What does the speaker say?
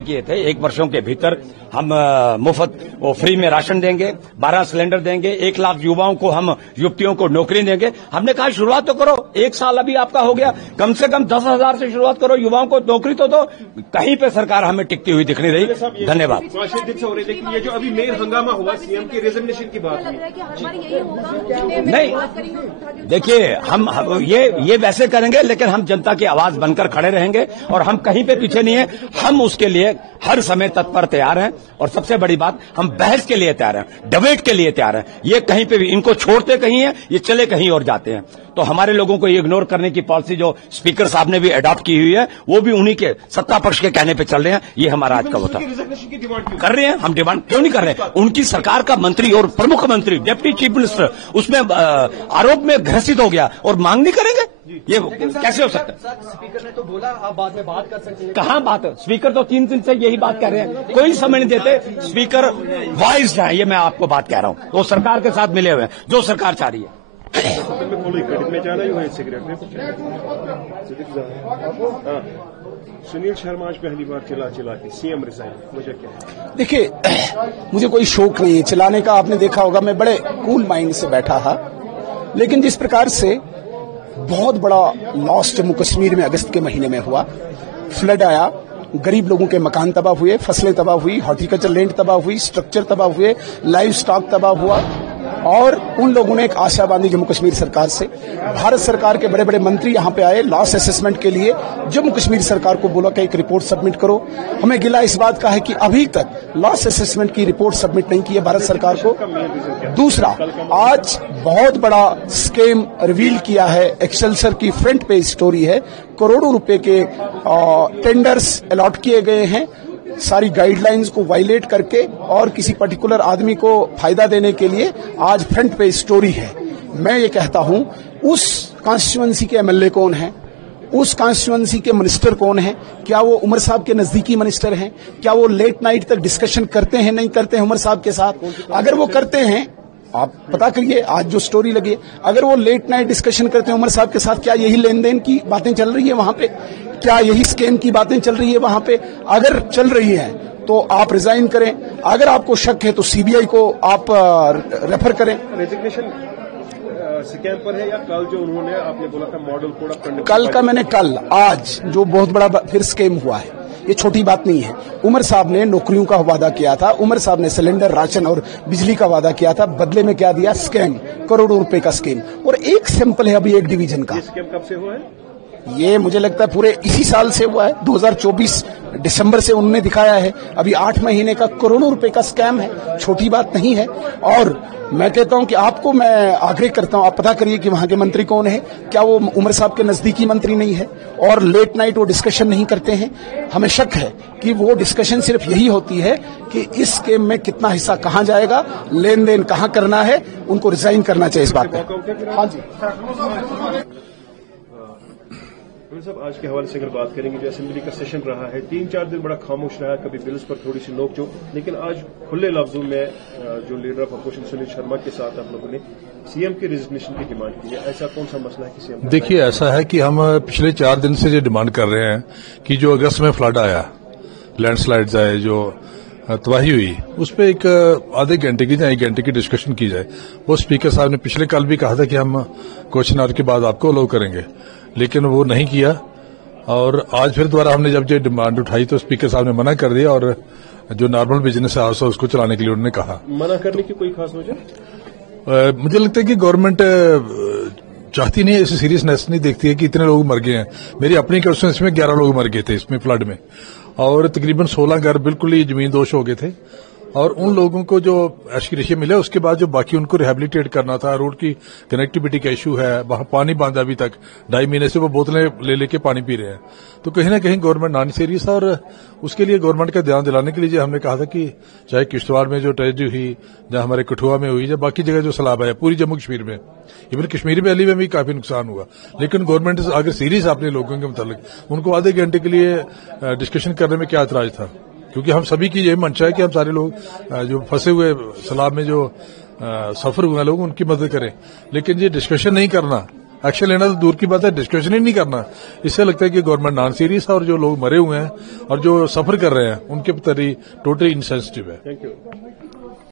किए थे 1 वर्षों के भीतर हम मुफ्त वो फ्री में राशन देंगे, 12 सिलेंडर देंगे, 1 लाख युवाओं को हम युवतियों को नौकरी देंगे। हमने कहा शुरुआत तो करो, 1 साल अभी आपका हो गया, कम से कम 10,000 से शुरुआत करो, युवाओं को नौकरी तो दो। कहीं पे सरकार हमें टिकती हुई दिख नहीं रही। धन्यवाद। लेकिन ये जो अभी मेन हंगामा हुआ सीएम की रेजिग्नेशन की बात हुई, नहीं देखिए हम ये वैसे करेंगे, लेकिन हम जनता की आवाज बनकर खड़े रहेंगे और हम कहीं पे पीछे नहीं है। हम उसके लिए हर समय तत्पर तैयार हैं और सबसे बड़ी बात हम बहस के लिए तैयार हैं, डिबेट के लिए तैयार हैं। ये कहीं पे भी इनको छोड़ते कहीं है, ये चले कहीं और जाते हैं। तो हमारे लोगों को ये इग्नोर करने की पॉलिसी जो स्पीकर साहब ने भी अडॉप्ट की हुई है, वो भी उन्हीं के सत्ता पक्ष के कहने पे चल रहे हैं। ये हमारा आज का होता कर रहे हैं। हम डिमांड क्यों नहीं कर रहे हैं? उनकी सरकार का मंत्री और प्रमुख मंत्री डिप्टी चीफ मिनिस्टर उसमें आरोप में घ्रसित हो गया और मांग नहीं करेंगे, ये कैसे हो सकता है? स्पीकर ने तो बोला आप बाद में बात कर सकते हैं। कहां बात है? स्पीकर तो 3 दिन से यही बात कह रहे हैं, कोई समय नहीं देते। स्पीकर वाइज है, ये मैं आपको बात कह रहा हूं। वो सरकार के साथ मिले हुए हैं, जो सरकार चाह रही है। सुनील शर्मा आज पहली बार चिल्ला के सीएम रिजाइन, मुझे क्या है? देखिए, मुझे कोई शौक नहीं है चिल्लाने का। आपने देखा होगा मैं बड़े कूल माइंड से बैठा था, लेकिन जिस प्रकार से बहुत बड़ा लॉस जम्मू कश्मीर में अगस्त के महीने में हुआ, फ्लड आया, गरीब लोगों के मकान तबाह हुए, फसलें तबाह हुई, हॉर्टिकल्चर लैंड तबाह हुई, स्ट्रक्चर तबाह हुए, लाइव स्टॉक तबाह हुआ, और उन लोगों ने एक आशा बांधी जम्मू कश्मीर सरकार से। भारत सरकार के बड़े बड़े मंत्री यहां पे आए लॉस असेसमेंट के लिए। जम्मू कश्मीर सरकार को बोला कि एक रिपोर्ट सबमिट करो। हमें गिला इस बात का है कि अभी तक लॉस असेसमेंट की रिपोर्ट सबमिट नहीं की है भारत सरकार को। दूसरा, आज बहुत बड़ा स्कैम रिवील किया है, एक्सेलसर की फ्रंट पेज स्टोरी है। करोड़ों रुपए के टेंडर्स अलॉट किए गए हैं, सारी गाइडलाइंस को वायलेट करके और किसी पर्टिकुलर आदमी को फायदा देने के लिए आज फ्रंट पेज स्टोरी है। मैं ये कहता हूं, उस कॉन्स्टिट्यूएंसी के एमएलए कौन है, उस कॉन्स्टिट्यूएंसी के मिनिस्टर कौन है? क्या वो उमर साहब के नजदीकी मिनिस्टर हैं? क्या वो लेट नाइट तक डिस्कशन करते हैं, नहीं करते हैं उमर साहब के साथ? अगर वो करते हैं, आप पता करिए आज जो स्टोरी लगी, अगर वो लेट नाइट डिस्कशन करते हैं उमर साहब के साथ, क्या यही लेन देन की बातें चल रही है वहां पे? क्या यही स्कैम की बातें चल रही है वहां पे? अगर चल रही है तो आप रिजाइन करें। अगर आपको शक है तो सीबीआई को आप रेफर करें। रेजिग्नेशन स्कैम पर है या कल जो उन्होंने आपने बोला था मॉडल कोड? कल का मैंने आज जो बहुत बड़ा फिर स्कैम हुआ है, ये छोटी बात नहीं है। उमर साहब ने नौकरियों का वादा किया था, उमर साहब ने सिलेंडर, राशन और बिजली का वादा किया था, बदले में क्या दिया? स्कैम, करोड़ों रुपए का स्कैम। और एक सैंपल है अभी एक डिवीजन का। ये स्कैम कब से हुआ है? ये मुझे लगता है पूरे इसी साल से हुआ है, 2024 दिसंबर से उन्होंने दिखाया है। अभी 8 महीने का करोड़ों रुपए का स्कैम है, छोटी बात नहीं है। और मैं कहता हूं कि आपको मैं आग्रह करता हूं, आप पता करिए कि वहां के मंत्री कौन है। क्या वो उमर साहब के नजदीकी मंत्री नहीं है और लेट नाइट वो डिस्कशन नहीं करते हैं? हमें शक है कि वो डिस्कशन सिर्फ यही होती है कि इस स्कीम में कितना हिस्सा कहां जाएगा, लेन देन कहां करना है। उनको रिजाइन करना चाहिए इस बात पर। हाँ जी साहब, आज के हवाले से अगर बात करेंगे, जो असेंबली का सेशन रहा है 3-4 दिन बड़ा खामोश रहा है, कभी बिल्स पर थोड़ी सी नोकझोंक, लेकिन आज खुले लफ्जों में जो leader of opposition Sunil Sharma के साथ आप लोगों ने सीएम की रेजिग्नेशन की डिमांड की है। ऐसा कौन सा मसला है कि सीएम? देखिए, ऐसा है कि हम पिछले 4 दिन से ये डिमांड कर रहे हैं कि जो अगस्त में फ्लड आया, लैंडस्लाइड्स आए, जो तबाही हुई, उस पर एक आधे घंटे की या 1 घंटे की डिस्कशन की जाए। वो स्पीकर साहब ने पिछले कल भी कहा था कि हम क्वेश्चन आवर के बाद आपको अलाउ करेंगे, लेकिन वो नहीं किया। और आज फिर दोबारा हमने जब ये डिमांड उठाई तो स्पीकर साहब ने मना कर दिया, और जो नॉर्मल बिजनेस है उसको चलाने के लिए उन्होंने कहा। मना करने की कोई खास वजह? मुझे लगता है कि गवर्नमेंट चाहती नहीं है, इसे सीरियसनेस नहीं देखती है कि इतने लोग मर गए हैं। मेरी अपनी कंस्टिट्यूएंसी में 11 लोग मर गए थे इसमें फ्लड में, और तकरीबन 16 घर बिल्कुल ही जमीन दोष हो गए थे। और उन लोगों को जो एशकिरेशिया मिला, उसके बाद जो बाकी उनको रिहेबिलिटेट करना था, रोड की कनेक्टिविटी का इशू है, वहां पानी बंद है अभी तक, 2.5 महीने से वो बोतलें ले लेके पानी पी रहे हैं। तो कहीं ना कहीं गवर्नमेंट नॉन सीरियस है, और उसके लिए गवर्नमेंट का ध्यान दिलाने के लिए हमने कहा था कि चाहे किश्तवाड़ में जो ट्रेजेडी हुई, या हमारे कठुआ में हुई, या बाकी जगह जो सैलाब आया, पूरी जम्मू कश्मीर में, इवन कश्मीरी वैली में भी काफी नुकसान हुआ, लेकिन गवर्नमेंट अगर सीरियस अपने लोगों के मुताबिक, उनको आधे घंटे के लिए डिस्कशन करने में क्या एतराज था? क्योंकि हम सभी की यही मंशा है कि हम सारे लोग जो फंसे हुए सैलाब में जो सफर हुए लोग, उनकी मदद करें। लेकिन ये डिस्कशन नहीं करना एक्शन लेना तो दूर की बात है, डिस्कशन ही नहीं करना। इससे लगता है कि गवर्नमेंट नॉन सीरियस है और जो लोग मरे हुए हैं और जो सफर कर रहे हैं उनके प्रति टोटली इनसेंसिटिव है। Thank you.